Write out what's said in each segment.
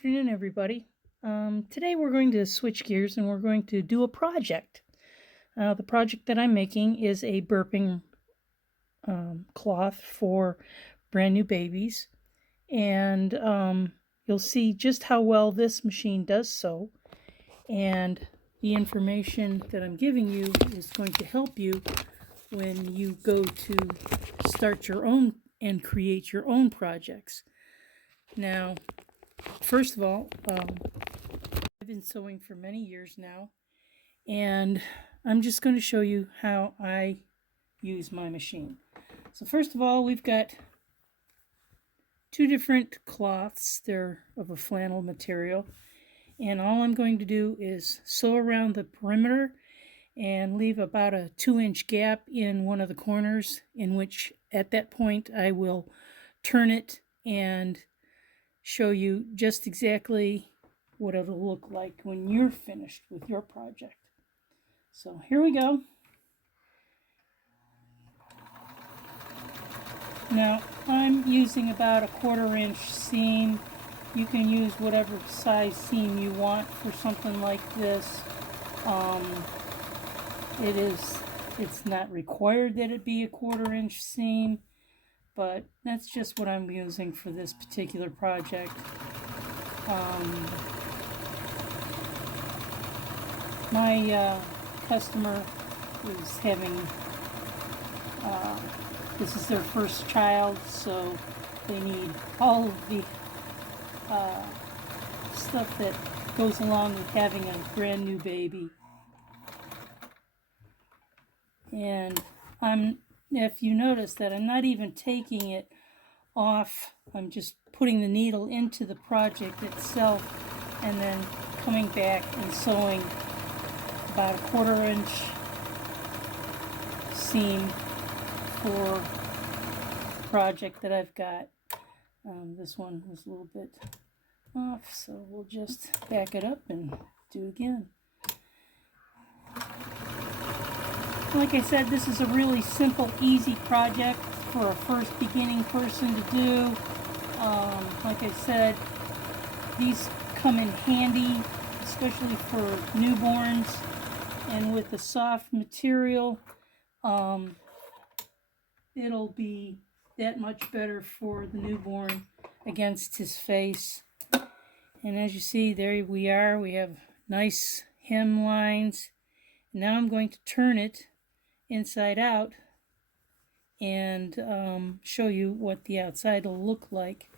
afternoon, everybody. Today we're going to switch gears and we're going to do a project. The project that I'm making is a burping cloth for brand new babies. And you'll see just how well this machine does so. And the information that I'm giving you is going to help you when you go to start your own and create your own projects. Now, first of all, I've been sewing for many years now, and I'm just going to show you how I use my machine. So first of all, we've got two different cloths. They're of a flannel material, and all I'm going to do is sew around the perimeter and leave about a 2-inch gap in one of the corners, in which at that point I will turn it and show you just exactly what it'll look like when you're finished with your project. So here we go. Now I'm using about a 1/4 inch seam. You can use whatever size seam you want for something like this. It's not required that it be a 1/4 inch seam, but that's just what I'm using for this particular project. My customer is having, this is their first child, so they need all of the stuff that goes along with having a brand new baby. And if you notice that I'm not even taking it off, I'm just putting the needle into the project itself and then coming back and sewing about a 1/4 inch seam for the project that I've got. This one was a little bit off, so we'll just back it up and do it again. Like I said, this is a really simple, easy project for a first beginning person to do. Like I said, these come in handy, especially for newborns, and with the soft material, it'll be that much better for the newborn against his face. And as you see, there we are. We have nice hem lines. Now I'm going to turn it inside out and show you what the outside will look like.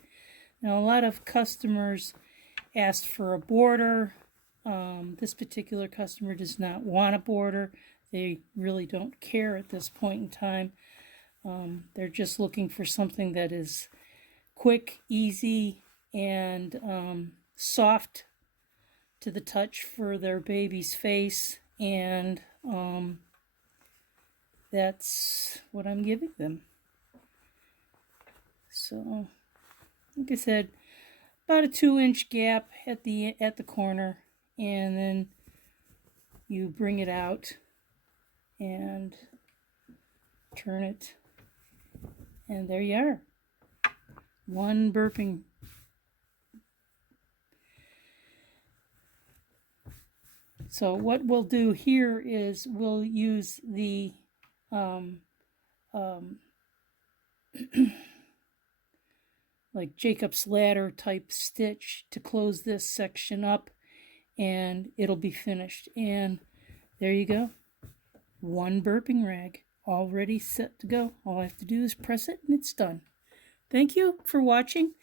Now, a lot of customers asked for a border. This particular customer does not want a border. They really don't care at this point in time. They're just looking for something that is quick, easy, and soft to the touch for their baby's face, and that's what I'm giving them. So, like I said, about a 2-inch gap at the corner, and then you bring it out and turn it, and there you are. One burping. So what we'll do here is we'll use the like Jacob's ladder type stitch to close this section up, and it'll be finished. And there you go. One burping rag all ready, set to go. All I have to do is press it and it's done. Thank you for watching.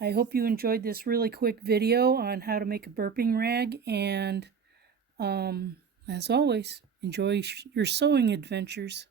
I hope you enjoyed this really quick video on how to make a burping rag, and as always, enjoy your sewing adventures.